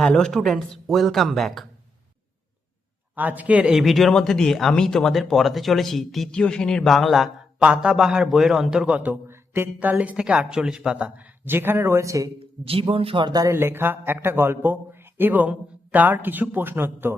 Hello students, welcome back. আজকের এই ভিডিওর মধ্যে দিয়ে আমি তোমাদের পড়াতে চলেছি তৃতীয় শ্রেণির বাংলা পাতাবাহার বইয়ের অন্তর্গত তেতাল্লিশ থেকে আটচল্লিশ পাতা, যেখানে রয়েছে জীবন সর্দারের লেখা একটা গল্প এবং তার কিছু প্রশ্নোত্তর।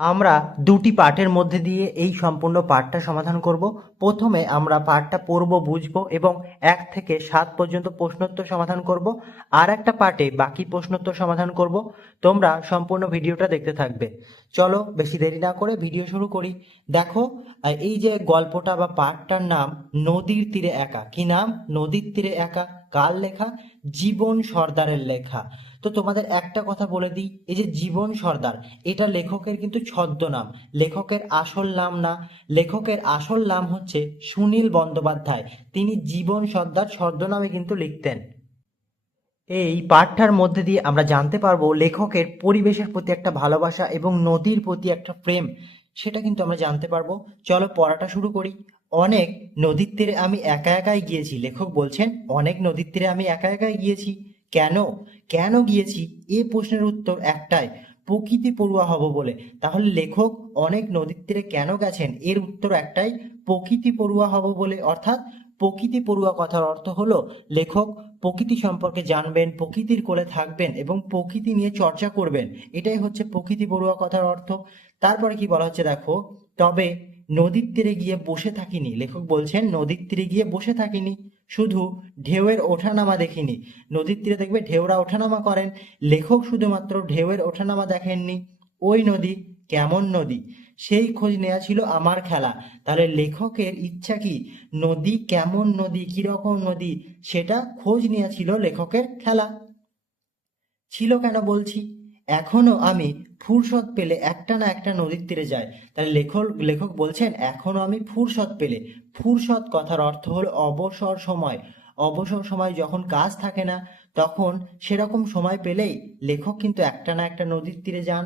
আমরা দুটি পাঠের মধ্যে দিয়ে এই সম্পূর্ণ পাঠটা সমাধান করব। প্রথমে আমরা পাঠটা পড়ব, বুঝব এবং এক থেকে সাত পর্যন্ত প্রশ্নোত্তর সমাধান করব। আর একটা পার্টে বাকি প্রশ্নোত্তর সমাধান করব। তোমরা সম্পূর্ণ ভিডিওটা দেখতে থাকবে। চলো বেশি দেরি না করে ভিডিও শুরু করি। দেখো, এই যে গল্পটা বা পাঠটার নাম নদীর তীরে একা। কি নাম? নদীর তীরে একা। কার লেখা? জীবন সর্দারের লেখা। তো তোমাদের একটা কথা বলে দিই, এই যে জীবন সর্দার, এটা লেখকের কিন্তু ছদ্মনাম। লেখকের আসল নাম না, লেখকের আসল নাম হচ্ছে সুনীল বন্দ্যোপাধ্যায়। তিনি জীবন সর্দার ছদ্মনামে কিন্তু লিখতেন। এই পাঠটার মধ্যে দিয়ে আমরা জানতে পারব লেখকের পরিবেশের প্রতি একটা ভালোবাসা এবং নদীর প্রতি একটা প্রেম, সেটা কিন্তু আমরা জানতে পারব। চলো পড়াটা শুরু করি। অনেক নদীর তীরে আমি একা একাই গিয়েছি। লেখক বলছেন, অনেক নদীর তীরে আমি একা একাই গিয়েছি। কেন? কেন গিয়েছি? এ প্রশ্নের উত্তর একটাই, প্রকৃতি পড়ুয়া হব বলে। তাহলে লেখক অনেক নদীর তীরে কেন গেছেন? এর উত্তর একটাই, প্রকৃতি পড়ুয়া হব বলে। অর্থাৎ প্রকৃতি পড়ুয়া কথার অর্থ হলো, লেখক প্রকৃতি সম্পর্কে জানবেন, প্রকৃতির কোলে থাকবেন এবং প্রকৃতি নিয়ে চর্চা করবেন। এটাই হচ্ছে প্রকৃতি পড়ুয়া কথার অর্থ। তারপরে কি বলা হচ্ছে দেখো, তবে নদীর তীরে গিয়ে বসে থাকিনি। লেখক বলছেন, নদীর তীরে গিয়ে বসে থাকিনি। শুধু ঢেউয়ের ওঠানামা দেখিনি। নদীর তীরে দেখবে ঢেউরা ওঠানামা করেন। লেখক শুধুমাত্র ঢেউয়ের ওঠানামা দেখেননি। ওই নদী কেমন নদী? সেই খোঁজ নেওয়া ছিল আমার খেলা। তাহলে লেখকের ইচ্ছা কি? নদী কেমন নদী? কীরকম নদী? সেটা খোঁজ নেওয়া ছিল লেখকের খেলা। ছিল কেন বলছি? এখনও আমি ফুরসত পেলে একটা না একটা নদীর তীরে যাই। তাহলে লেখক লেখক বলছেন, এখনও আমি ফুরসত পেলে। ফুরসত কথার অর্থ হলো অবসর সময়। অবসর সময় যখন কাজ থাকে না, তখন সেরকম সময় পেলেই লেখক কিন্তু একটা না একটা নদীর তীরে যান।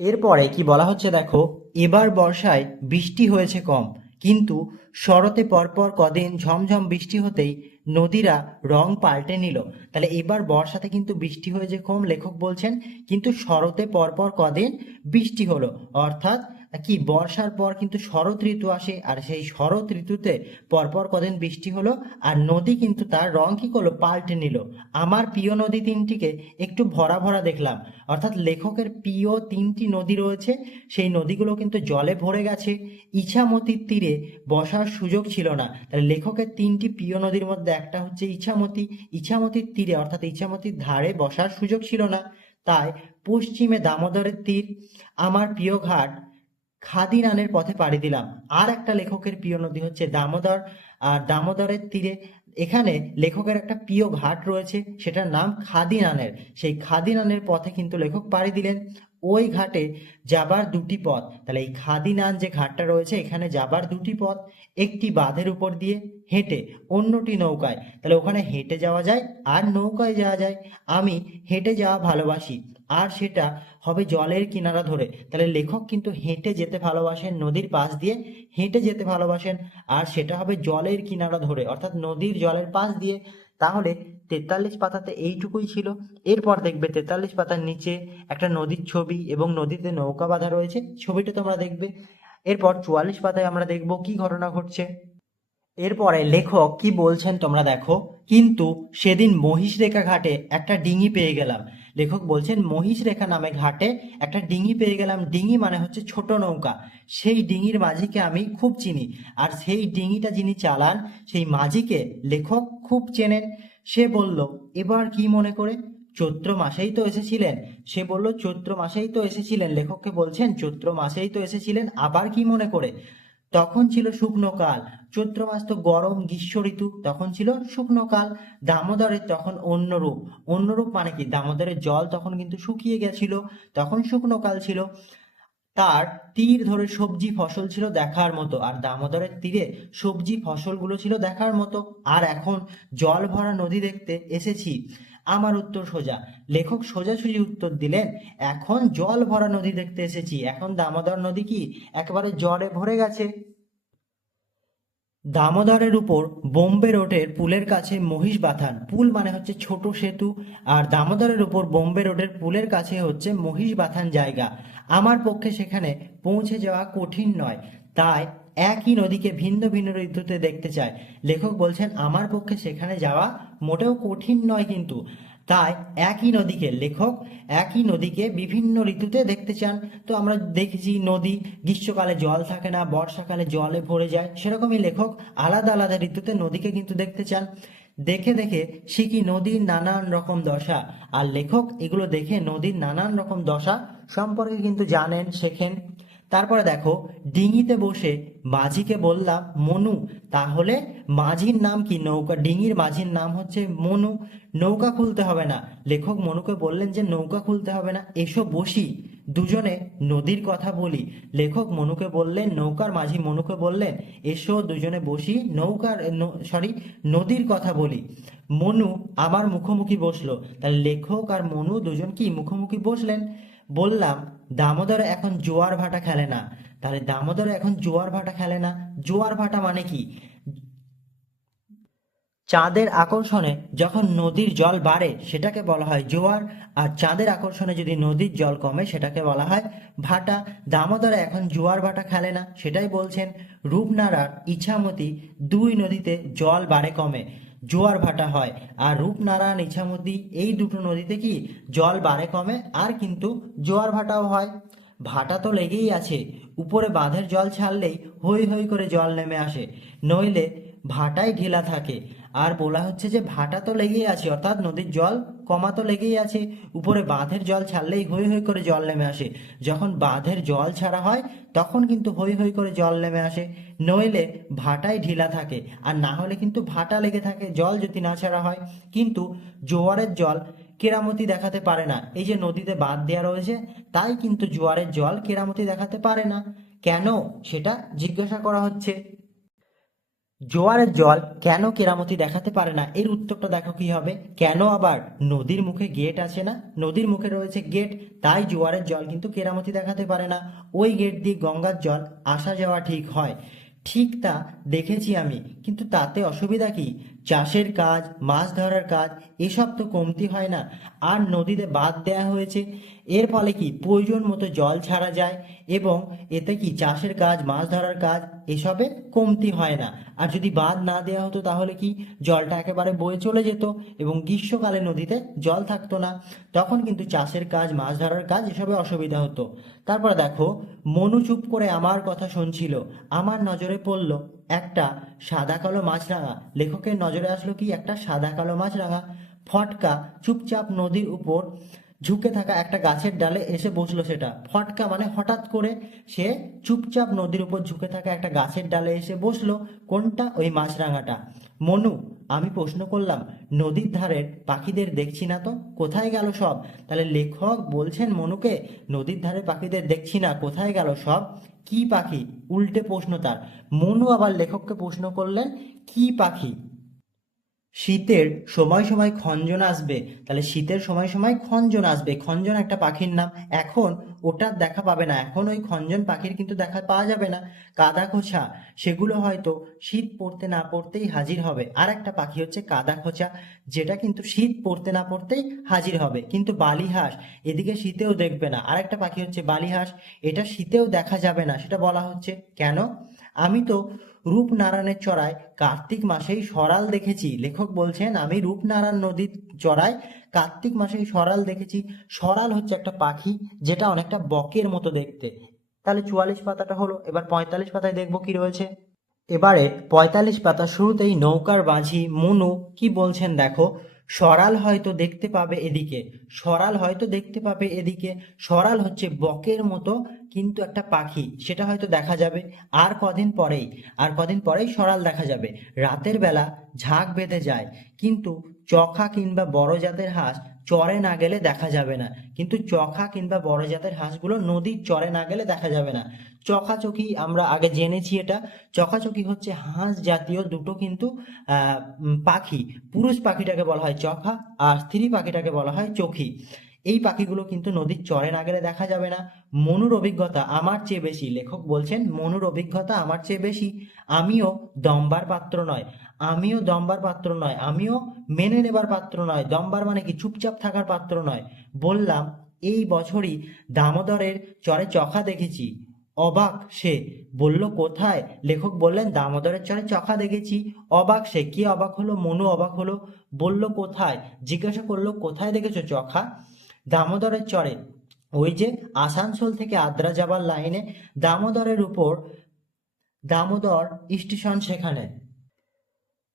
এরপরে কি বলা হচ্ছে দেখো? এবার বর্ষায় বৃষ্টি হয়েছে কম। কিন্তু শরতে পরপর কদিন ঝমঝম বৃষ্টি হতেই নদীরা রং পাল্টে নিল। তাহলে এবার বর্ষাতে কিন্তু বৃষ্টি হয়েছে কম লেখক বলছেন, কিন্তু শরতে পরপর কদিন বৃষ্টি হলো। অর্থাৎ কি বর্ষার পর কিন্তু শরৎ ঋতু আসে? আর সেই শরৎ ঋতুতে পরপর কদিন বৃষ্টি হলো, আর নদী কিন্তু তার রং কি করল? পাল্টে নিল। আমার প্রিয় নদী তিনটিকে একটু ভরা ভরা দেখলাম। অর্থাৎ লেখকের প্রিয় তিনটি নদী রয়েছে, সেই নদীগুলো কিন্তু জলে ভরে গেছে। ইছামতির তীরে বসার সুযোগ ছিল না। তাহলে লেখকের তিনটি প্রিয় নদীর মধ্যে একটা হচ্ছে ইছামতি। ইছামতির তীরে, অর্থাৎ ইছামতির ধারে বসার সুযোগ ছিল না। তাই পশ্চিমে দামোদরের তীর, আমার প্রিয় ঘাট খাদিনানের পথে পাড়ি দিলাম। আর একটা লেখকের প্রিয় নদী হচ্ছে দামোদর। আর দামোদরের তীরে এখানে লেখকের একটা প্রিয় ঘাট রয়েছে, সেটার নাম খাদিনানের সেই খাদিনানের পথে কিন্তু লেখক পাড়ি দিলেন। ওই ঘাটে যাবার দুটি পথ। তাহলে এই খাদিনান যে ঘাটটা রয়েছে, এখানে যাবার দুটি পথ। একটি বাঁধের উপর দিয়ে হেঁটে অন্যটি নৌকায়। তাহলে ওখানে হেঁটে যাওয়া যায় আর নৌকায় যাওয়া যায়। আমি হেঁটে যাওয়া ভালোবাসি। আর সেটা হবে জলের কিনারা ধরে। তাহলে লেখক কিন্তু হেঁটে যেতে ভালোবাসেন, নদীর পাশ দিয়ে হেঁটে যেতে ভালোবাসেন, আর সেটা হবে জলের কিনারা ধরে, অর্থাৎ নদীর জলের পাশ দিয়ে। তাহলে তেতাল্লিশ পাতাতে এইটুকুই ছিল। এরপর দেখবে তেতাল্লিশ পাতার নিচে একটা নদীর ছবি এবং নদীতে নৌকা বাঁধা রয়েছে, ছবিটা তোমরা দেখবে। এরপর চুয়াল্লিশ পাতায় আমরা দেখব কি ঘটনা ঘটছে। এরপরে লেখক কি বলছেন তোমরা দেখো, কিন্তু সেদিন মহিষরেখা ঘাটে একটা ডিঙি পেয়ে গেলাম। লেখক বলছেন মহিষরেখা নামে ঘাটে একটা ডিঙি পেয়ে গেলাম। ডিঙি মানে হচ্ছে ছোট নৌকা। সেই ডিঙির মাঝিকে আমি খুব চিনি। আর সেই ডিঙিটা যিনি চালান, সেই মাঝিকে লেখক খুব চেনেন। সে বলল, এবার কি মনে করে? চৈত্র মাসেই তো এসেছিলেন। সে বলল, চৈত্র মাসেই তো এসেছিলেন। লেখককে বলছেন, চৈত্র মাসেই তো এসেছিলেন। আবার কি মনে করে? তখন ছিল শুকনো কাল। চৈত্র মাস তো গরম, গ্রীষ্ম ঋতু, তখন ছিল শুকনো কাল। দামোদরের তখন অন্য রূপ। অন্য রূপ মানে কি? দামোদরের জল তখন কিন্তু শুকিয়ে গেছিল, তখন শুকনো কাল ছিল। তার তীর ধরে সবজি ফসল ছিল দেখার মতো, আর দামোদরের তীরে সবজি ফসলগুলো ছিল দেখার মতো। আর এখন জল ভরা নদী দেখতে এসেছি। আমার উত্তর সোজা। লেখক সোজাসুজি উত্তর দিলেন, এখন জল ভরা নদী দেখতে এসেছি। এখন দামোদর নদী কি একেবারে জলে ভরে গেছে? দামোদরের উপর বোম্বে রোডের পুলের কাছে মহিষ বাথান পুল মানে হচ্ছে ছোট সেতু, আর দামোদরের উপর বোম্বে রোডের পুলের কাছে হচ্ছে মহিষ বাথান জায়গা। আমার পক্ষে সেখানে পৌঁছে যাওয়া কঠিন নয়। তাই একই নদীকে ভিন্ন ভিন্ন ঋতুতে দেখতে চায়। লেখক বলছেন, আমার পক্ষে সেখানে যাওয়া মোটেও কঠিন নয় কিন্তু। তাই একই নদীকে লেখক একই নদীকে বিভিন্ন ঋতুতে দেখতে চান। তো আমরা দেখেছি নদী, গ্রীষ্মকালে জল থাকে না, বর্ষাকালে জলে ভরে যায়, সেরকমই লেখক আলাদা আলাদা ঋতুতে নদীকে কিন্তু দেখতে চান। দেখে দেখে শিখি নদীর নানান রকম দশা, আর লেখক এগুলো দেখে নদীর নানান রকম দশা সম্পর্কে কিন্তু জানেন, শেখেন। তারপরে দেখো, ডিঙিতে বসে মাঝিকে বললাম, মনু, তাহলে মাঝির নাম কি? নৌকা, ডিঙির মাঝির নাম হচ্ছে মনু। নৌকা খুলতে হবে না। লেখক মনুকে বললেন যে, নৌকা খুলতে হবে না, এসো বসি। দুজনে নদীর কথা বলি। লেখক মনুকে বললেন, নৌকার মাঝি মনুকে বললেন, এসো দুজনে বসি নৌকার সরি নদীর কথা বলি। মনু আমার মুখোমুখি বসল। তাহলে লেখক আর মনু দুজন কি মুখোমুখি বসলেন? বললাম, দামোদর এখন জোয়ার ভাটা খেলে না। তাহলে দামোদর এখন জোয়ার ভাটা খেলে না? জোয়ার ভাটা মানে কি? চাঁদের আকর্ষণে যখন নদীর জল বাড়ে, সেটাকে বলা হয় জোয়ার। আর চাঁদের আকর্ষণে যদি নদীর জল কমে, সেটাকে বলা হয় ভাটা। দামোদরে এখন জোয়ার ভাটা খেলে না, সেটাই বলছেন রূপনারার ইছামতি দুই নদীতে জল বাড়ে কমে, জোয়ার ভাটা হয়। আর রূপনারায়ণ ইছামতি এই দুটো নদীতে কি জল বাড়ে কমে, আর কিন্তু জোয়ার ভাটাও হয়। ভাটা তো লেগেই আছে, উপরে বাঁধের জল ছাড়লেই হই হই করে জল নেমে আসে, নইলে ভাটাই ঢিলা থাকে। আর বলা হচ্ছে যে ভাটা তো লেগেই আছে, অর্থাৎ নদীর জল, কমা তো লেগেই আছে। উপরে বাঁধের জল ছাড়লেই হই হই করে জল নেমে আসে। যখন বাঁধের জল ছাড়া হয়, তখন কিন্তু হই হই করে জল নেমে আসে। নইলে ভাটাই ঢিলা থাকে, আর না হলে কিন্তু ভাটা লেগে থাকে, জল যদি না ছাড়া হয়। কিন্তু জোয়ারের জল কেরামতি দেখাতে পারে না। এই যে নদীতে বাঁধ দেওয়া রয়েছে, তাই কিন্তু জোয়ারের জল কেরামতি দেখাতে পারে না। কেন? সেটা জিজ্ঞাসা করা হচ্ছে। জোয়ারের জল কেন কেরামতি দেখাতে পারে না? এর উত্তরটা দেখো কি হবে? কেন আবার নদীর মুখে গেট আছে না? নদীর মুখে রয়েছে গেট তাই জোয়ারের জল কিন্তু কেরামতি দেখাতে পারে না। ওই গেট দিয়ে গঙ্গার জল আসা যাওয়া ঠিক হয়। ঠিক তা দেখেছি আমি, কিন্তু তাতে অসুবিধা কি? চাষের কাজ, মাছ ধরার কাজ, এসব তো কমতি হয় না। আর নদীতে বাঁধ দেয়া হয়েছে, এর ফলে কি প্রয়োজন মতো জল ছাড়া যায়? এবং এতে কি চাষের কাজ, মাছ ধরার কাজ এসবে কমতি হয় না। আর যদি বাঁধ না দেওয়া হতো তাহলে কি? জলটা একেবারে বয়ে চলে যেত এবং গ্রীষ্মকালে নদীতে জল থাকতো না। তখন কিন্তু চাষের কাজ, মাছ ধরার কাজ এসবে অসুবিধা হতো। তারপর দেখো, মনু চুপ করে আমার কথা শুনছিল। আমার নজরে পড়ল একটা সাদা কালো মাছ মাছরাঙা লেখকের নজরে আসলো কি? একটা সাদা কালো মাছ মাছরাঙা ফটকা, চুপচাপ নদীর উপর ঝুঁকে থাকা একটা গাছের ডালে এসে বসল সেটা। ফটকা মানে হঠাৎ করে সে চুপচাপ নদীর উপর ঝুঁকে থাকা একটা গাছের ডালে এসে বসল, কোনটা? ওই মাছরাঙাটা। মনু, আমি প্রশ্ন করলাম, নদীর ধারের পাখিদের দেখছি না তো? কোথায় গেল সব? তাহলে লেখক বলছেন মনুকে, নদীর ধারে পাখিদের দেখছি না, কোথায় গেল সব? কি পাখি? উল্টে প্রশ্ন তার। মনু আবার লেখককে প্রশ্ন করলেন, কি পাখি? শীতের সময় সময় খঞ্জন আসবে। তাহলে শীতের সময় সময় খঞ্জন আসবে। খঞ্জন একটা পাখির নাম। এখন ওটার দেখা পাবে না। এখন ওই খঞ্জন পাখির কিন্তু দেখা পাওয়া যাবে না। কাদা খোঁচা সেগুলো হয়তো শীত পড়তে না পড়তেই হাজির হবে। আর একটা পাখি হচ্ছে কাদা খোঁচা যেটা কিন্তু শীত পড়তে না পড়তেই হাজির হবে। কিন্তু বালিহাঁস, এদিকে শীতেও দেখবে না। আর একটা পাখি হচ্ছে বালিহাঁস, এটা শীতেও দেখা যাবে না। সেটা বলা হচ্ছে কেন? আমি তো রূপনারায়ণের চড়ায় কার্তিক মাসেই সরাল দেখেছি। লেখক বলছেন, আমি রূপনারায়ণ নদীর চড়ায় কার্তিক মাসেই সরাল দেখেছি। সরাল হচ্ছে একটা পাখি যেটা অনেকটা বকের মতো দেখতে। তাহলে চুয়াল্লিশ পাতাটা হলো, এবার পঁয়তাল্লিশ পাতায় দেখব কি রয়েছে। এবারে পঁয়তাল্লিশ পাতা শুরুতেই নৌকার বাঁঝি, মুনু, কি বলছেন দেখো। সরাল হয়তো দেখতে পাবে এদিকে, সরাল হয়তো দেখতে পাবে এদিকে, সরাল হচ্ছে বকের মতো কিন্তু একটা পাখি, সেটা হয়তো দেখা যাবে আর কদিন পরেই, আর কদিন পরেই সরাল দেখা যাবে। রাতের বেলা ঝাঁক বেঁধে যায়, কিন্তু চখা কিংবা বড় জাতের হাঁস চরে না গেলে দেখা যাবে না। কিন্তু চখা কিংবা বড় জাতের হাঁসগুলো নদীর চরে না গেলে দেখা যাবে না। চকাচকি আমরা আগে জেনেছি এটা। চকাচকি হচ্ছে হাঁস জাতীয় দুটো কিন্তু পাখি। পুরুষ পাখিটাকে বলা হয় চখা আর স্ত্রী পাখিটাকে বলা হয় চোখি। এই পাখিগুলো কিন্তু নদীর চরে না গেলে দেখা যাবে না। মনুর অভিজ্ঞতা আমার চেয়ে বেশি। লেখক বলছেন, মনুর অভিজ্ঞতা আমার চেয়ে বেশি। আমিও দম্বার পাত্র নয়। আমিও দম্বার পাত্র নয়। আমিও মেনে নেবার পাত্র নয়। দম্বার মানে কি? চুপচাপ থাকার পাত্র নয়। বললাম, এই বছরই দামোদরের চরে চখা দেখেছি। অবাক সে। বলল, কোথায়? লেখক বললেন, দামোদরের চরে চখা দেখেছি। অবাক সে। কি অবাক হলো? মনু অবাক হলো? বলল, কোথায়? জিজ্ঞাসা করল, কোথায় দেখেছ চখা? দামোদরের চরে। ওই যে আসানসোল থেকে আদ্রা যাবার লাইনে দামোদরের উপর দামোদর স্টেশন সেখানে।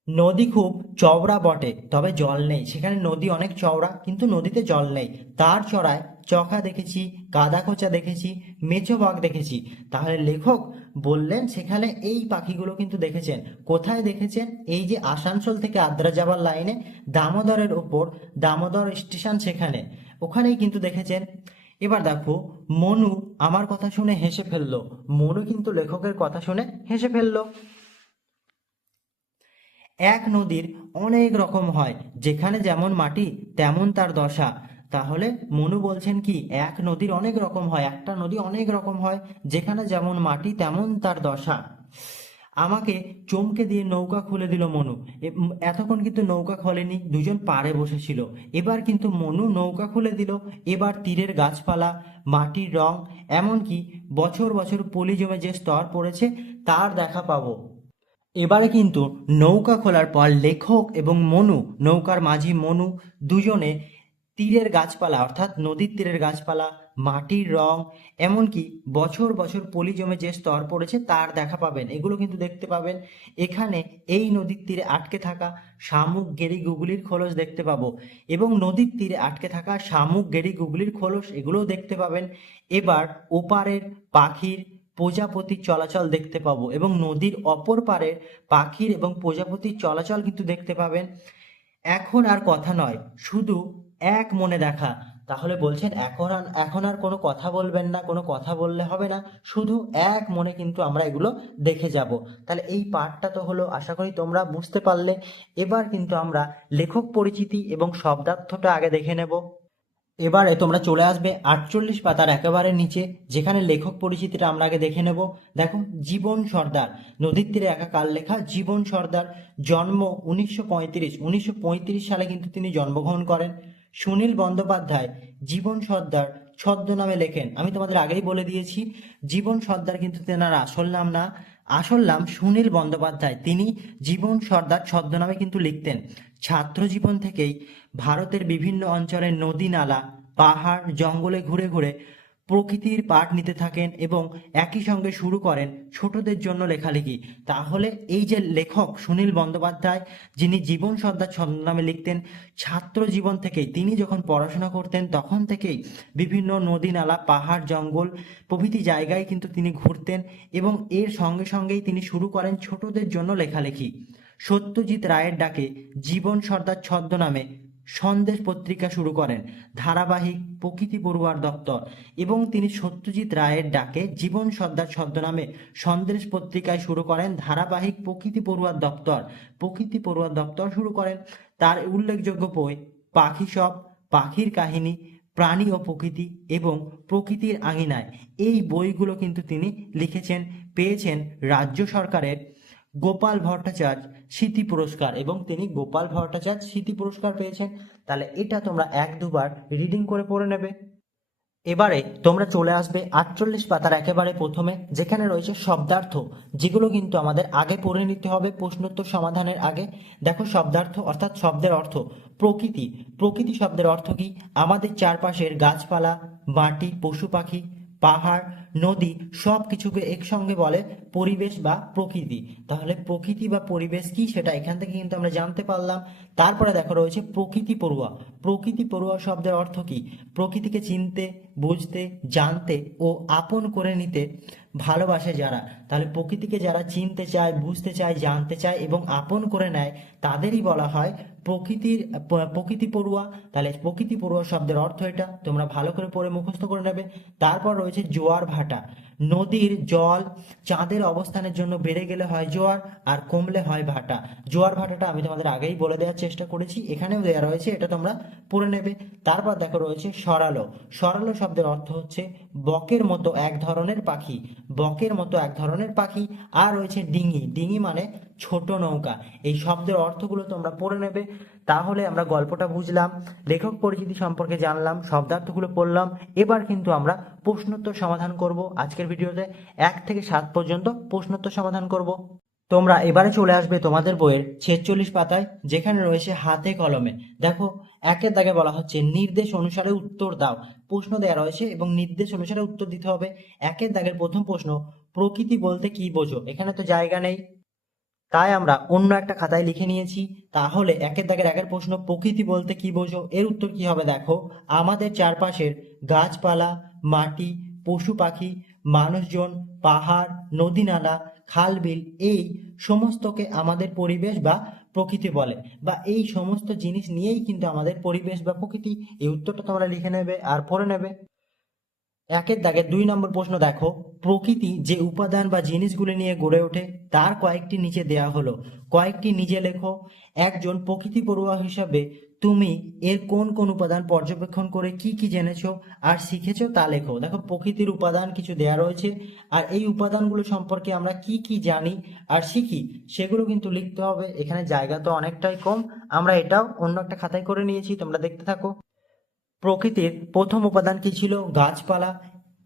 নদী খুব চওড়া বটে, তবে জল নেই। সেখানে নদী অনেক চওড়া, কিন্তু নদীতে জল নেই। তার চড়ায় চকা দেখেছি কাদা খোঁচা দেখেছি মেছো বাঘ দেখেছি। তাহলে লেখক বললেন, সেখানে এই পাখিগুলো কিন্তু দেখেছেন। কোথায় দেখেছেন? এই যে আসানসোল থেকে আদ্রা যাবার লাইনে দামোদরের ওপর দামোদর স্টেশন সেখানে। ওখানেই কিন্তু দেখেছেন। এবার দেখো, মনু আমার কথা শুনে হেসে ফেলল। মনু কিন্তু লেখকের কথা শুনে হেসে ফেলল। এক নদীর অনেক রকম হয়, যেখানে যেমন মাটি, তেমন তার দশা। তাহলে মনু বলছেন কি, এক নদীর অনেক রকম হয়, একটা নদী অনেক রকম হয়, যেখানে যেমন মাটি, তেমন তার দশা। আমাকে চমকে দিয়ে নৌকা খুলে দিল মনু। এতক্ষণ কিন্তু নৌকা খোলেনি, দুজন পাড়ে বসেছিল। এবার কিন্তু মনু নৌকা খুলে দিল, এবার তীরের গাছপালা, মাটির রং, এমনকি বছর বছর পলি জমে যে স্তর পড়েছে, তার দেখা পাবো। এবারে কিন্তু নৌকা খোলার পর লেখক এবং মনু, নৌকার মাঝি মনু, দুজনে তীরের গাছপালা, অর্থাৎ নদীর তীরের গাছপালা মাটির রং, এমনকি বছর বছর পলি জমে যে স্তর পড়েছে তার দেখা পাবেন। এগুলো কিন্তু দেখতে পাবেন। এখানে এই নদীর তীরে আটকে থাকা শামুক গেরি গুগলির খোলস দেখতে পাবো এবং নদীর তীরে আটকে থাকা শামুক গেরি গুগলির খোলস এগুলোও দেখতে পাবেন। এবার ওপারের পাখির প্রজাপতির চলাচল দেখতে পাবো এবং নদীর অপর পারের পাখির এবং প্রজাপতির চলাচল কিন্তু দেখতে পাবেন। এখন আর কথা নয়, শুধু এক মনে দেখা। তাহলে বলছেন, এখন আর এখন আর কোনো কথা বলবেন না, কোনো কথা বললে হবে না। শুধু এক মনে কিন্তু আমরা এগুলো দেখে যাব। তাহলে এই পাঠটা তো হলো, আশা করি তোমরা বুঝতে পারলে। এবার কিন্তু আমরা লেখক পরিচিতি এবং শব্দার্থটা আগে দেখে নেব। এবারে তোমরা চলে আসবে আটচল্লিশ পাতার একেবারে নিচে, যেখানে লেখক পরিচিতিটা আমরা আগে দেখে নেব। দেখো, জীবন সর্দার, নদীর তীরে একাকার লেখা, জীবন সর্দার, জন্ম উনিশশো পঁয়ত্রিশ। উনিশশো সালে কিন্তু তিনি জন্মগ্রহণ করেন। সুনীল বন্দ্যোপাধ্যায় জীবন সর্দার ছদ্মনামে লেখেন। আমি তোমাদের আগেই বলে দিয়েছি, জীবন সর্দার কিন্তু তেনার আসল নাম না। আসল নাম সুনীল বন্দ্যোপাধ্যায়। তিনি জীবন সর্দার ছদ্মনামে কিন্তু লিখতেন। ছাত্র জীবন থেকেই ভারতের বিভিন্ন অঞ্চলের নদী নালা, পাহাড়, জঙ্গলে ঘুরে ঘুরে প্রকৃতির পাঠ নিতে থাকেন এবং একই সঙ্গে শুরু করেন ছোটদের জন্য লেখালেখি। তাহলে এই যে লেখক সুনীল বন্দ্যোপাধ্যায়, যিনি জীবন সর্দার ছদ্মনামে লিখতেন, ছাত্র জীবন থেকেই তিনি যখন পড়াশোনা করতেন, তখন থেকেই বিভিন্ন নদী নালা, পাহাড়, জঙ্গল প্রভৃতি জায়গায় কিন্তু তিনি ঘুরতেন এবং এর সঙ্গে সঙ্গেই তিনি শুরু করেন ছোটদের জন্য লেখালেখি। সত্যজিৎ রায়ের ডাকে জীবন সর্দার ছদ্মনামে সন্দেশ পত্রিকা শুরু করেন ধারাবাহিক প্রকৃতি পড়ুয়ার দপ্তর এবং তিনি সত্যজিৎ রায়ের ডাকে জীবন সর্দার ছদ্মনামে সন্দেশ পত্রিকায় শুরু করেন ধারাবাহিক প্রকৃতি পড়ুয়ার দপ্তর। প্রকৃতি পড়ুয়ার দপ্তর শুরু করেন তার উল্লেখযোগ্য বই পাখি সব, পাখির কাহিনী, প্রাণী ও প্রকৃতি এবং প্রকৃতির আঙিনায়। এই বইগুলো কিন্তু তিনি লিখেছেন, পেয়েছেন রাজ্য সরকারের গোপাল ভট্টাচার্য স্মৃতি পুরস্কার এবং তিনি গোপাল ভট্টাচার্য স্মৃতি পুরস্কার পেয়েছেন। তাহলে এটা তোমরা এক দুবার রিডিং করে পড়ে নেবে। এবারে তোমরা চলে আসবে আটচল্লিশ পাতার একেবারে প্রথমে, যেখানে রয়েছে শব্দার্থ, যেগুলো কিন্তু আমাদের আগে পড়ে নিতে হবে প্রশ্নোত্তর সমাধানের আগে। দেখো শব্দার্থ অর্থাৎ শব্দের অর্থ প্রকৃতি। প্রকৃতি শব্দের অর্থ কি? আমাদের চারপাশের গাছপালা, মাটি, পশু পাখি, পাহাড় নদী সব কিছুকে একসঙ্গে বলে পরিবেশ বা প্রকৃতি। তাহলে প্রকৃতি বা পরিবেশ কি সেটা এখান থেকে কিন্তু আমরা জানতে পারলাম। তারপরে দেখো রয়েছে প্রকৃতি পড়ুয়া। প্রকৃতি পড়ুয়া শব্দের অর্থ কি? প্রকৃতিকে চিনতে, বুঝতে, জানতে ও আপন করে নিতে ভালোবাসে যারা। তাহলে প্রকৃতিকে যারা চিনতে চায়, বুঝতে চায়, জানতে চায় এবং আপন করে নেয়, তাদেরই বলা হয় প্রকৃতির প্রকৃতি পড়ুয়া। তাহলে প্রকৃতি পড়ুয়া শব্দের অর্থ এটা। তোমরা ভালো করে পড়ে মুখস্থ করে নেবে। তারপর রয়েছে জোয়ার ভাটা। ভাটা নদীর জল চাঁদের অবস্থানের জন্য বেড়ে গেলে হয় জোয়ার আর কমলে হয় ভাটা। জোয়ার ভাটাটা আমি তোমাদের আগেই বলে দেওয়ার চেষ্টা করেছি, এখানেও দেওয়া রয়েছে, এটা তোমরা পড়ে নেবে। তারপর দেখো রয়েছে সরালো। সরালো শব্দের অর্থ হচ্ছে বকের মতো এক ধরনের পাখি। বকের মতো এক ধরনের পাখি। আর রয়েছে ডিঙি। ডিঙি মানে ছোট নৌকা। এই শব্দের অর্থগুলো তোমরা পড়ে নেবে। তাহলে আমরা গল্পটা বুঝলাম, লেখক পরিচিতি সম্পর্কে জানলাম, শব্দার্থগুলো পড়লাম। এবার কিন্তু আমরা প্রশ্নোত্তর সমাধান করব। আজকের ভিডিওতে এক থেকে সাত পর্যন্ত প্রশ্নোত্তর সমাধান করব। তোমরা এবারে চলে আসবে তোমাদের বইয়ের ছেচল্লিশ পাতায়, যেখানে রয়েছে হাতে কলমে। দেখো, একের দাগে বলা হচ্ছে, নির্দেশ অনুসারে উত্তর দাও। প্রশ্ন দেওয়া রয়েছে এবং নির্দেশ অনুসারে উত্তর দিতে হবে। একের দাগের প্রথম প্রশ্ন, প্রকৃতি বলতে কি বোঝো? এখানে তো জায়গা নেই। তাই আমরা অন্য একটা খাতায় লিখে নিয়েছি। তাহলে একের দাগের একের প্রশ্ন, প্রকৃতি বলতে কি বোঝো? এর উত্তর কি হবে? দেখো, আমাদের চারপাশের গাছপালা, মাটি, পশু পাখি মানুষজন, পাহাড় নদী নালা খাল বিল এই সমস্তকে আমাদের পরিবেশ বা প্রকৃতি বলে বা এই সমস্ত জিনিস নিয়েই কিন্তু আমাদের পরিবেশ বা প্রকৃতি। এই উত্তরটা তোমরা লিখে নেবে আর পড়ে নেবে। একের দাগে দুই নম্বর প্রশ্ন, দেখো, প্রকৃতি যে উপাদান বা জিনিসগুলি নিয়ে গড়ে ওঠে, তার কয়েকটি নিচে দেয়া হলো। কয়েকটি নিজে লেখো। একজন প্রকৃতি পড়ুয়া হিসাবে তুমি এর কোন কোন উপাদান পর্যবেক্ষণ করে কি কি জেনেছো আর শিখেছো তা লেখো। দেখো, প্রকৃতির উপাদান কিছু দেয়া রয়েছে আর এই উপাদানগুলো সম্পর্কে আমরা কি কি জানি আর শিখি সেগুলো কিন্তু লিখতে হবে। এখানে জায়গা তো অনেকটাই কম। আমরা এটাও অন্য একটা খাতায় করে নিয়েছি, তোমরা দেখতে থাকো। প্রকৃতির প্রথম উপাদান কি ছিল? গাছপালা।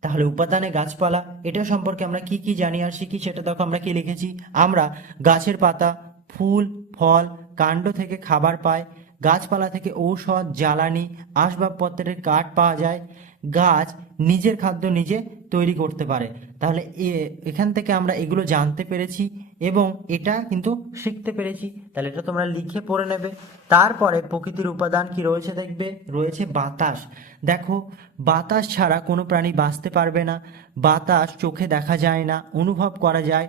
তাহলে উপাদানে গাছপালা, এটা সম্পর্কে আমরা কি কি জানি আর শিখি সেটা দেখো আমরা কি লিখেছি? আমরা গাছের পাতা, ফুল, ফল, কাণ্ড থেকে খাবার পাই গাছপালা থেকে ঔষধ, জ্বালানি, আসবাবপত্রের কাঠ পাওয়া যায়। গাছ নিজের খাদ্য নিজে তৈরি করতে পারে। তাহলে এ- এখান থেকে আমরা এগুলো জানতে পেরেছি এবং এটা কিন্তু শিখতে পেরেছি। তাহলে এটা তোমরা লিখে পড়ে নেবে। তারপরে প্রকৃতির উপাদান কি রয়েছে দেখবে? রয়েছে বাতাস। দেখো, বাতাস ছাড়া কোনো প্রাণী বাঁচতে পারবে না। বাতাস চোখে দেখা যায় না, অনুভব করা যায়।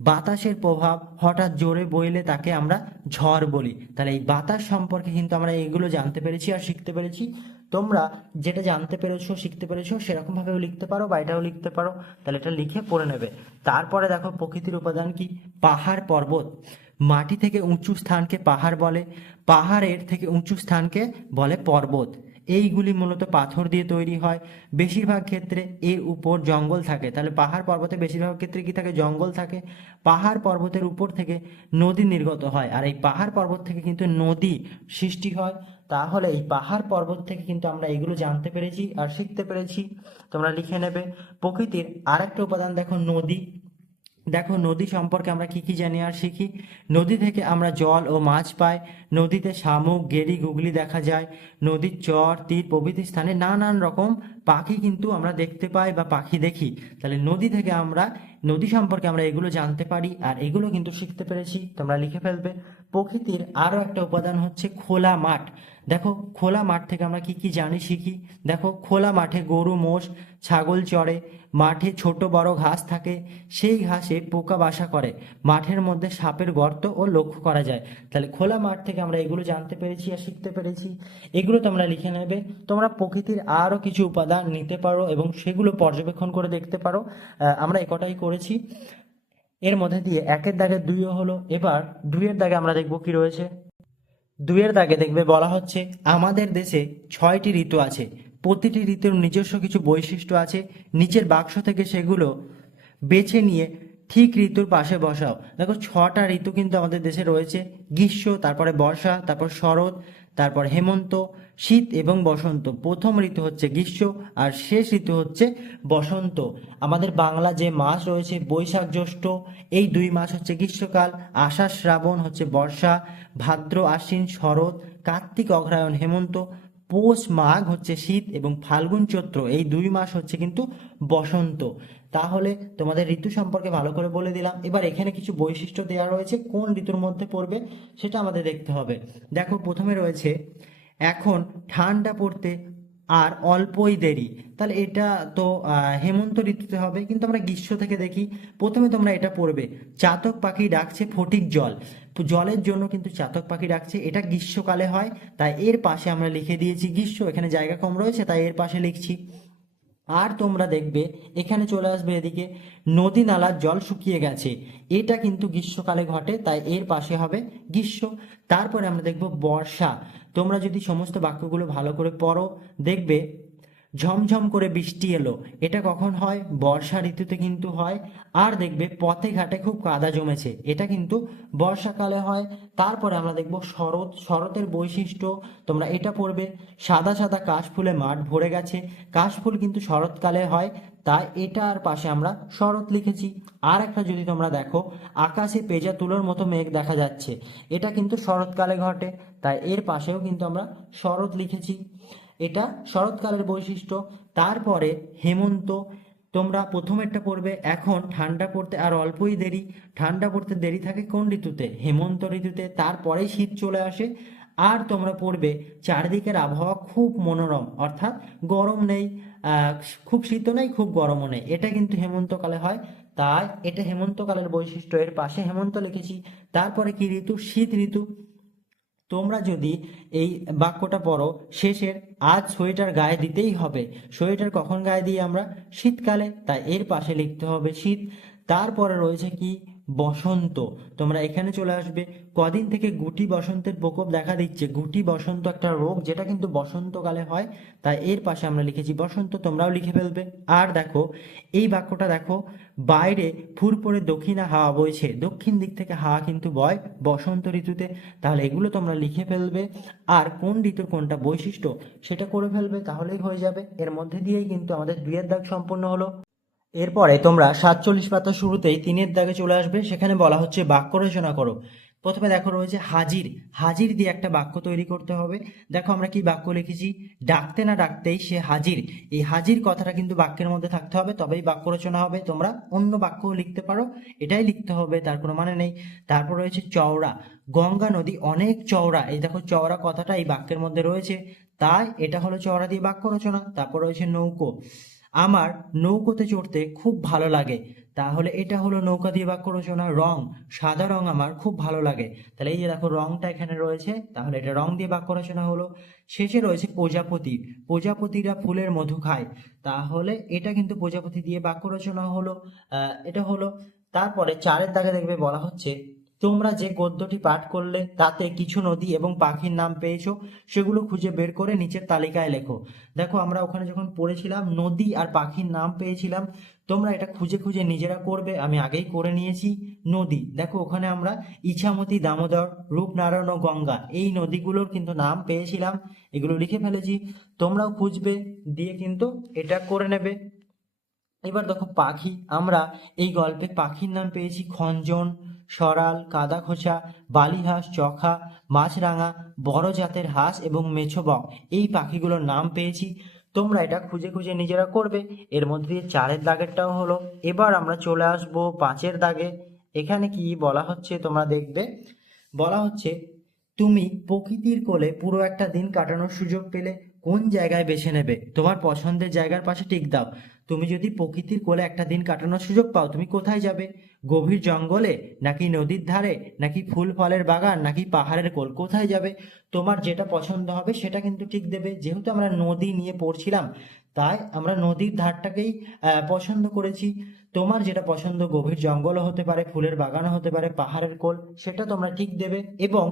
বাতাসের প্রভাব হঠাৎ জোরে বইলে তাকে আমরা ঝড় বলি। তাহলে এই বাতাস সম্পর্কে কিন্তু আমরা এগুলো জানতে পেরেছি আর শিখতে পেরেছি। তোমরা যেটা জানতে পেরেছ, শিখতে পেরেছ, সেরকম ভাবেও লিখতে পারো বা এটাও লিখতে পারো। তাহলে এটা লিখে পড়ে নেবে। তারপরে দেখো প্রকৃতির উপাদান কি? পাহাড় পর্বত। মাটি থেকে উঁচু স্থানকে পাহাড় বলে। পাহাড়ের থেকে উঁচু স্থানকে বলে পর্বত। এইগুলি মূলত পাথর দিয়ে তৈরি হয়। বেশিরভাগ ক্ষেত্রে এর উপর জঙ্গল থাকে। তাহলে পাহাড় পর্বতে বেশিরভাগ ক্ষেত্রে কি থাকে? জঙ্গল থাকে। পাহাড় পর্বতের উপর থেকে নদী নির্গত হয়। আর এই পাহাড় পর্বত থেকে কিন্তু নদী সৃষ্টি হয়। তাহলে এই পাহাড় পর্বত থেকে কিন্তু আমরা এগুলো জানতে পেরেছি আর শিখতে পেরেছি। তোমরা লিখে নেবে। প্রকৃতির আরেকটা উপাদান দেখো, নদী। দেখো, নদী সম্পর্কে আমরা কি কি জানি আর শিখি? নদী থেকে আমরা জল ও মাছ পাই, নদীতে শামুক, গেরি, গুগলি দেখা যায়, নদীর চর, তীর প্রভৃতি স্থানে নানান রকম পাখি কিন্তু আমরা দেখতে পাই বা পাখি দেখি। তাহলে নদী থেকে আমরা, নদী সম্পর্কে আমরা এগুলো জানতে পারি আর এগুলো কিন্তু শিখতে পেরেছি, তোমরা লিখে ফেলবে। প্রকৃতির আরও একটা উপাদান হচ্ছে খোলা মাঠ। দেখো, খোলা মাঠ থেকে আমরা কি কি জানি শিখি? দেখো, খোলা মাঠে গরু, মোষ, ছাগল চড়ে, মাঠে ছোট বড় ঘাস থাকে, সেই ঘাসে পোকা বাসা করে। মাঠের মধ্যে সাপের গর্ত ও লক্ষ্য করা যায়। তাহলে খোলা মাঠ থেকে আমরা এগুলো জানতে পেরেছি আর শিখতে পেরেছি। এগুলো তোমরা লিখে নেবে। তোমরা প্রকৃতির আরও কিছু উপাদান নিতে পারো এবং সেগুলো পর্যবেক্ষণ করে দেখতে পারো। আমরা একটাই করেছি। এর মধ্যে দিয়ে একের দাগে দুইও হলো। এবার দুইয়ের দাগে আমরা দেখব কি রয়েছে। দুইয়ের দাগে দেখবে বলা হচ্ছে, আমাদের দেশে ছয়টি ঋতু আছে। প্রতিটি ঋতুর নিজস্ব কিছু বৈশিষ্ট্য আছে। নিচের বাক্স থেকে সেগুলো বেছে নিয়ে ঠিক ঋতুর পাশে বসাও। দেখো, ছটা ঋতু কিন্তু আমাদের দেশে রয়েছে। গ্রীষ্ম, তারপরে বর্ষা, তারপর শরৎ, তারপর হেমন্ত শীত এবং বসন্ত। প্রথম ঋতু হচ্ছে গ্রীষ্ম আর শেষ ঋতু হচ্ছে বসন্ত। আমাদের বাংলা যে মাস রয়েছে, বৈশাখ জ্যৈষ্ঠ, এই দুই মাস হচ্ছে গ্রীষ্মকাল, আষাঢ় শ্রাবণ হচ্ছে বর্ষা, ভাদ্র, আশ্বিন, শরৎ, কার্তিক, অগ্রহায়ণ, হেমন্ত, পৌষ, মাঘ হচ্ছে শীত এবং ফাল্গুন, চৈত্র, এই দুই মাস হচ্ছে কিন্তু বসন্ত। তাহলে তোমাদের ঋতু সম্পর্কে ভালো করে বলে দিলাম। এবার এখানে কিছু বৈশিষ্ট্য দেওয়া রয়েছে, কোন ঋতুর মধ্যে পড়বে সেটা আমাদের দেখতে হবে। দেখো, প্রথমে রয়েছে এখন ঠান্ডা পড়তে আর অল্পই দেরি। তাহলে এটা তো হেমন্ত ঋতুতে হবে, কিন্তু আমরা গ্রীষ্ম থেকে দেখি, প্রথমে তোমরা এটা পড়বে, চাতক পাখি ডাকছে ফটিক জল। জলের জন্য কিন্তু চাতক পাখি ডাকছে, এটা গ্রীষ্মকালে হয়, তাই এর পাশে আমরা লিখে দিয়েছি গ্রীষ্ম, এখানে জায়গা কম রয়েছে, তাই এর পাশে লিখছি। আর তোমরা দেখবে, এখানে চলে আসবে এদিকে, নদী নালার জল শুকিয়ে গেছে। এটা কিন্তু গ্রীষ্মকালে ঘটে, তাই এর পাশে হবে গ্রীষ্ম। তারপরে আমরা দেখব বর্ষা। তোমরা যদি সমস্ত বাক্যগুলো ভালো করে পড়ো, দেখবে ঝমঝম করে বৃষ্টি এলো। এটা কখন হয়? বর্ষা ঋতুতে কিন্তু হয়। আর দেখবে পথে ঘাটে খুব কাদা জমেছে। এটা কিন্তু বর্ষাকালে হয়। তারপরে আমরা দেখব শরৎ, শরতের বৈশিষ্ট্য। তোমরা এটা পড়বে। সাদা সাদা কাশফুলে মাঠ ভরে গেছে। কাশফুল কিন্তু শরৎকালে হয়। তাই এটার পাশে আমরা শরৎ লিখেছি। আর একটা যদি তোমরা দেখো, আকাশে পেজা তুলোর মতো মেঘ দেখা যাচ্ছে। এটা কিন্তু শরৎকালে ঘটে। তাই এর পাশেও কিন্তু আমরা শরৎ লিখেছি। এটা শরৎকালের বৈশিষ্ট্য। তারপরে হেমন্ত, তোমরা প্রথমেরটা পড়বে, এখন ঠান্ডা পড়তে আর অল্পই দেরি। ঠান্ডা পড়তে দেরি থাকে কোন ঋতুতে? হেমন্ত ঋতুতে, তারপরেই শীত চলে আসে। আর তোমরা পড়বে, চারদিকের আবহাওয়া খুব মনোরম, অর্থাৎ গরম নেই খুব শীতও নেই, খুব গরমও নেই। এটা কিন্তু হেমন্তকালে হয়। তাই এটা হেমন্তকালের বৈশিষ্ট্য। এর পাশে হেমন্ত লিখেছি। তারপরে কি ঋতু? শীত ঋতু। তোমরা যদি এই বাক্যটা পড়ো, শেষের আজ সোয়েটার গায়ে দিতেই হবে। সোয়েটার কখন গায়ে দিই আমরা? শীতকালে। তাই এর পাশে লিখতে হবে শীত। তারপরে রয়েছে কি? বসন্ত, তোমরা এখানে চলে আসবে। কদিন থেকে গুটি বসন্তের প্রকোপ দেখা দিচ্ছে। গুটি বসন্ত একটা রোগ, যেটা কিন্তু বসন্তকালে হয়। তাই এর পাশে আমরা লিখেছি, বসন্ত তোমরাও লিখে ফেলবে। আর দেখো, এই বাক্যটা দেখো, বাইরে ফুরফুরে দক্ষিণা হাওয়া বইছে। দক্ষিণ দিক থেকে হাওয়া কিন্তু বয় বসন্ত ঋতুতে। তাহলে এগুলো তোমরা লিখে ফেলবে। আর কোন ঋতুর কোনটা বৈশিষ্ট্য, সেটা করে ফেলবে, তাহলেই হয়ে যাবে। এর মধ্যে দিয়েই কিন্তু আমাদের দুইয়ের দাগ সম্পূর্ণ হলো। এরপরে তোমরা সাতচল্লিশ পাতা শুরুতেই তিনের দাগে চলে আসবে, সেখানে বলা হচ্ছে বাক্য রচনা করো। প্রথমে দেখো রয়েছে হাজির। হাজির দিয়ে একটা বাক্য তৈরি করতে হবে। দেখো আমরা কি বাক্য লিখেছি? ডাকতে না ডাকতেই সে হাজির। এই হাজির কথাটা কিন্তু বাক্যের মধ্যে থাকতে হবে, তবেই বাক্য রচনা হবে। তোমরা অন্য বাক্যও লিখতে পারো। এটাই লিখতে হবে, তার কোনো মানে নেই। তারপর রয়েছে চওড়া। গঙ্গা নদী অনেক চওড়া। এই দেখো চওড়া কথাটা এই বাক্যের মধ্যে রয়েছে। তাই এটা হলো চওড়া দিয়ে বাক্য রচনা। তারপর রয়েছে নৌকো। আমার নৌকোতে চড়তে খুব ভালো লাগে। তাহলে এটা হলো নৌকা দিয়ে বাক্য রচনা। রং, সাদা রং আমার খুব ভালো লাগে। তাহলে এই যে দেখো, রংটা এখানে রয়েছে। তাহলে এটা রং দিয়ে বাক্য রচনা হলো। শেষে রয়েছে প্রজাপতি। প্রজাপতিরা ফুলের মধু খায়। তাহলে এটা কিন্তু প্রজাপতি দিয়ে বাক্য রচনা হলো। এটা হলো। তারপরে চারের দাগে দেখবে বলা হচ্ছে তোমরা যে গদ্যটি পাঠ করলে, তাতে কিছু নদী এবং পাখির নাম পেয়েছ, সেগুলো খুঁজে বের করে নিচের তালিকায় লেখো। দেখো, আমরা ওখানে যখন পড়েছিলাম, নদী আর পাখির নাম পেয়েছিলাম, তোমরা এটা খুঁজে খুঁজে নিজেরা করবে, আমি আগেই করে নিয়েছি। নদী, দেখো, ওখানে আমরা ইছামতি, দামোদর, রূপনারায়ণ ও গঙ্গা, এই নদীগুলোর কিন্তু নাম পেয়েছিলাম, এগুলো লিখে ফেলেছি, তোমরাও খুঁজবে, দিয়ে কিন্তু এটা করে নেবে। এবার দেখো, পাখি, আমরা এই গল্পে পাখির নাম পেয়েছি, খঞ্জন সরাল কাদা খোঁচা বালিহাঁস, চখা, মাছরাঙা, বড় জাতের হাঁস এবং মেছোবক এই পাখিগুলোর নাম পেয়েছি। তোমরা এটা খুঁজে খুঁজে নিজেরা করবে। এর মধ্যে দিয়ে চারের দাগেরটাও হলো। এবার আমরা চলে আসব পাঁচের দাগে। এখানে কি বলা হচ্ছে তোমরা দেখবে? বলা হচ্ছে, তুমি প্রকৃতির কোলে পুরো একটা দিন কাটানোর সুযোগ পেলে। কোন জায়গায় বেছে নেবে? তোমার পছন্দের জায়গার পাশে টিক দাও। তুমি যদি প্রকৃতির কোলে একটা দিন কাটানোর সুযোগ পাও, তুমি কোথায় যাবে? গভীর জঙ্গলে? নাকি নদীর ধারে? নাকি ফুল ফলের বাগান? নাকি পাহাড়ের কোল? কোথায় যাবে? তোমার যেটা পছন্দ হবে, সেটা কিন্তু ঠিক দেবে। যেহেতু আমরা নদী নিয়ে পড়ছিলাম, তাই আমরা নদীর ধারটাকেই পছন্দ করেছি। তোমার যেটা পছন্দ, গভীর জঙ্গলও হতে পারে, ফুলের বাগানও হতে পারে, পাহাড়ের কোল, সেটা তোমরা ঠিক দেবে। এবং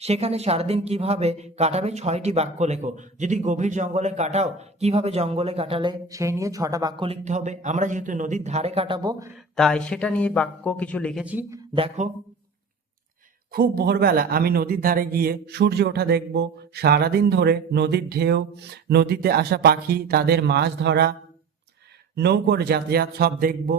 সেখানে সারাদিন কীভাবে কাটাবে ছয়টি বাক্য লেখো। যদি গভীর জঙ্গলে কাটাও, কীভাবে জঙ্গলে কাটালে সেই নিয়ে ছটা বাক্য লিখতে হবে। আমরা যেহেতু নদীর ধারে কাটাবো, তাই সেটা নিয়ে বাক্য কিছু লিখেছি। দেখো, খুব ভোরবেলা আমি নদীর ধারে গিয়ে সূর্য ওঠা দেখব। সারাদিন ধরে নদীর ঢেউ, নদীতে আসা পাখি, তাদের মাছ ধরা, নৌকোর যাতায়াত সব দেখব।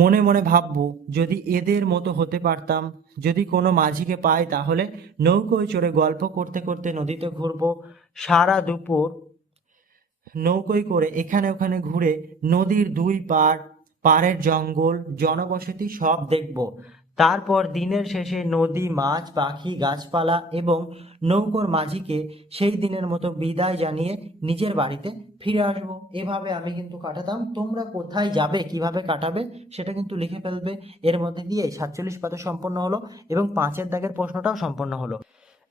মনে মনে ভাববো, যদি এদের মতো হতে পারতাম, যদি কোনো মাঝিকে পাই তাহলে নৌকোয় চড়ে গল্প করতে করতে নদীতে ঘুরবো। সারা দুপুর নৌকোয় করে এখানে ওখানে ঘুরে নদীর দুই পাড়, পাড়ের জঙ্গল, জনবসতি সব দেখব। তারপর দিনের শেষে নদী, মাছ, পাখি, গাছপালা এবং নৌকোর মাঝিকে সেই দিনের মতো বিদায় জানিয়ে নিজের বাড়িতে ফিরে আসব। এভাবে আমি কিন্তু কাটাতাম। তোমরা কোথায় যাবে, কীভাবে কাটাবে, সেটা কিন্তু লিখে ফেলবে। এর মধ্যে দিয়ে সাতচল্লিশ পাতা সম্পন্ন হলো এবং পাঁচের দাগের প্রশ্নটাও সম্পন্ন হলো।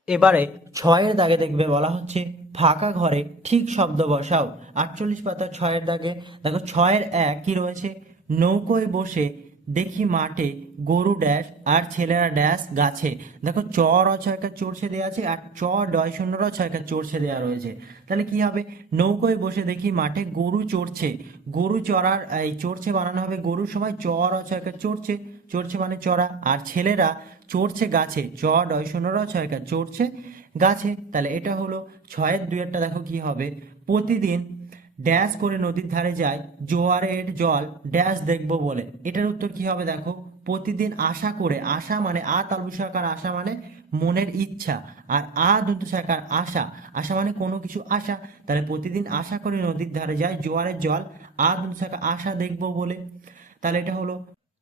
এবারে ছয়ের দাগে দেখবে বলা হচ্ছে, ফাঁকা ঘরে ঠিক শব্দ বসাও। আটচল্লিশ পাতা ছয়ের দাগে, দেখো ছয়ের এক কি রয়েছে? নৌকোয় বসে দেখি মাঠে গরু ড্যাশ আর ছেলেরা ড্যাশ গাছে। দেখো চ র ছয়কার চড়ছে দেওয়া আছে আর চ ডয় শূন্য র ছয়কার চড়ছে দেওয়া রয়েছে। তাহলে কি হবে? নৌকোয় বসে দেখি মাঠে গরু চড়ছে। গরু চড়ার, এই চড়ছে বানানো হবে গরুর সময়। চ র ছয়কার চড়ছে। চড়ছে মানে চড়া। আর ছেলেরা চড়ছে গাছে। চ ডয় শূন্য র ছয়কার চড়ছে গাছে। তাহলে এটা হলো ছয়ের দুইয়েরটা দেখো কি হবে। প্রতিদিন ড্যাশ করে নদীর ধারে যায় জোয়ারের জল ড্যাশ দেখব বলে। এটার উত্তর কি হবে দেখো? প্রতিদিন আশা করে, আশা মানে আ তালবু সাকার আশা মানে মনের ইচ্ছা। আর আ দন্ত সাকার আশা। আশা মানে কোনো কিছু আশা। তাহলে প্রতিদিন আশা করে নদীর ধারে যায় জোয়ারের জল, আ দন্ত সাকার আশা দেখব বলে। তাহলে এটা হলো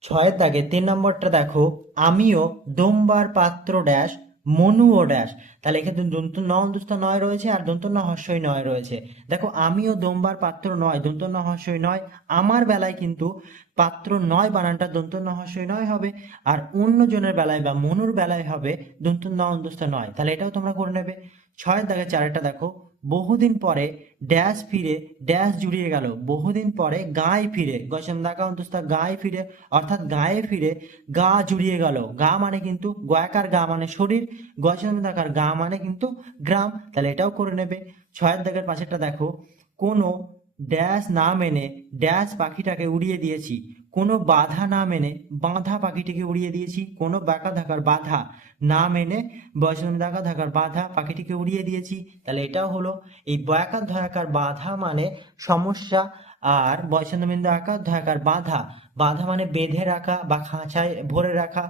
ছয়ের দাগে, তিন নম্বরটা দেখো। আমিও দোমবার পাত্র ড্যাশ মনু ও ড্যাশ তাহলে এখানে দন্ত ন অন্তস্থ নয় রয়েছে আর দন্ত ন হস্যই নয় রয়েছে। দেখো, আমিও দোম্বার পাত্র নয়, দন্ত ন হস্যই নয়। আমার বেলায় কিন্তু পাত্র নয় বানানটা দন্ত ন হস্যই নয় হবে আর অন্যজনের বেলায় বা মনুর বেলায় হবে দন্ত ন অন্তস্থ নয়। তাহলে এটাও তোমরা করে নেবে। ছয়ের দাগে চারেরটা দেখো। বহুদিন পরে ড্যাশ ফিরে ড্যাশ জুড়িয়ে গেল। বহুদিন পরে গায়ে ফিরে গসম দাকা অন্তস্থ গায়ে ফিরে, অর্থাৎ গায়ে ফিরে গা জুড়িয়ে গেল। গা মানে কিন্তু গয়াকার, গা মানে শরীর গসম দাকার গা মানে কিন্তু গ্রাম। তাহলে এটাও করে নেবে। ছয়ের দাগের পাশেরটা দেখো। কোনো ড্যাশ না মেনে ড্যাশ পাখিটাকে উড়িয়ে দিয়েছি। কোনো বাধা না মেনে বাঁধা পাখিটিকে উড়িয়ে দিয়েছি, কোনো বাঁকা ধাকার বাধা না মেনে বয়সন দাকা ধাকার বাধা পাখিটিকে উড়িয়ে দিয়েছি। তাহলে এটাও হলো, এই বয়াকার ধয়াকার বাধা মানে সমস্যা আর বয়সনবিন্দু আকার ধয়াকার বাধা বাধা মানে বেঁধে রাখা বা খাঁচায় ভরে রাখা।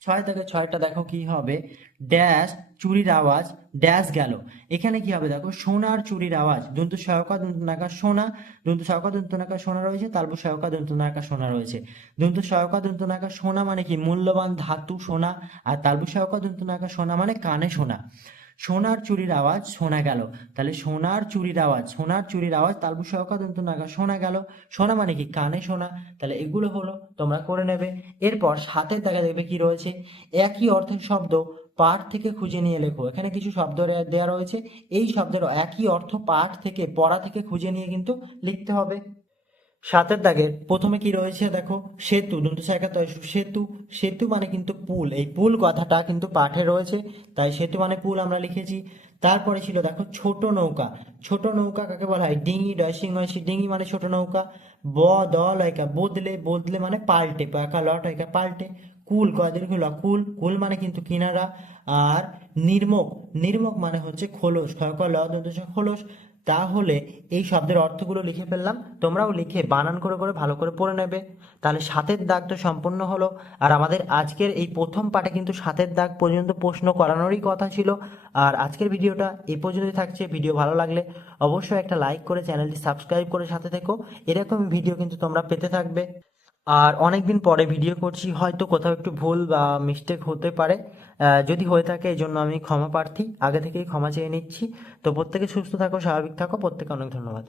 ছয় থেকে ছয়টা দেখো কি হবে? ড্যাশ চুরির আওয়াজ ড্যাশ গেল। এখানে কি হবে দেখো? সোনার চুরির আওয়াজ। দন্ত সহায়কা দন্ত নাকা সোনা। দন্ত সহকা দন্ত নাকা সোনা রয়েছে। তারপর সহকা দন্ত নাকা সোনা রয়েছে। দন্ত সহায়কা দন্ত নাকা সোনা মানে কি? মূল্যবান ধাতু সোনা। আর তালবু সহকা দন্ত নাকা সোনা মানে কানে সোনা। সোনার চুরির আওয়াজ শোনা গেল। তাহলে সোনার চুরির আওয়াজ, সোনার চুরির আওয়াজ, তালবু সহকা দন্ত নাগা শোনা গেল। শোনা মানে কি? কানে শোনা। তাহলে এগুলো হলো, তোমরা করে নেবে। এরপর সাথের দেখা দেখবে কি রয়েছে? একই অর্থের শব্দ পাঠ থেকে খুঁজে নিয়ে লেখো। এখানে কিছু শব্দ দেওয়া রয়েছে। এই শব্দের একই অর্থ পাঠ থেকে, পড়া থেকে খুঁজে নিয়ে কিন্তু লিখতে হবে। সাতের দাগের প্রথমে কি রয়েছে দেখো? সেতু দন্ত একাত্তর সেতু। সেতু মানে কিন্তু পুল। এই পুল কথাটা কিন্তু পাঠে রয়েছে, তাই সেতু মানে পুল আমরা লিখেছি। তারপরে ছিল দেখো ছোট নৌকা। ছোট নৌকা কাকে বলা হয়? ডিঙি ডয়সিং হয়েছে ডিঙি মানে ছোট নৌকা। ব, দ, লয়কা, বদলে বদলে মানে পাল্টে, পাকা লট হয়কা পাল্টে। কুল কদিন হলো কুল। কুল মানে কিন্তু কিনারা। আর নির্মক। নির্মক মানে হচ্ছে খোলস। খয়কা ল দন্ত খোলস। তাহলে এই শব্দের অর্থগুলো লিখে ফেললাম। তোমরাও লিখে বানান করে করে ভালো করে পড়ে নেবে। তাহলে সাতের দাগ তো সম্পূর্ণ হলো। আর আমাদের আজকের এই প্রথম পাঠে কিন্তু সাতের দাগ পর্যন্ত প্রশ্ন করানোরই কথা ছিল। আর আজকের ভিডিওটা এ পর্যন্তই থাকছে। ভিডিও ভালো লাগলে অবশ্যই একটা লাইক করে চ্যানেলটি সাবস্ক্রাইব করে সাথে থেকো। এরকম ভিডিও কিন্তু তোমরা পেতে থাকবে। আর অনেকদিন পরে ভিডিও করছি। হয়তো কোথাও একটু ভুল বা মিস্টেক হতে পারে। যদি হয়ে থাকে এই জন্য আমি ক্ষমা প্রার্থী। আগে থেকেই ক্ষমা চেয়ে নিচ্ছি। তো প্রত্যেকে সুস্থ থাকো, স্বাভাবিক থাকো। প্রত্যেকে অনেক ধন্যবাদ।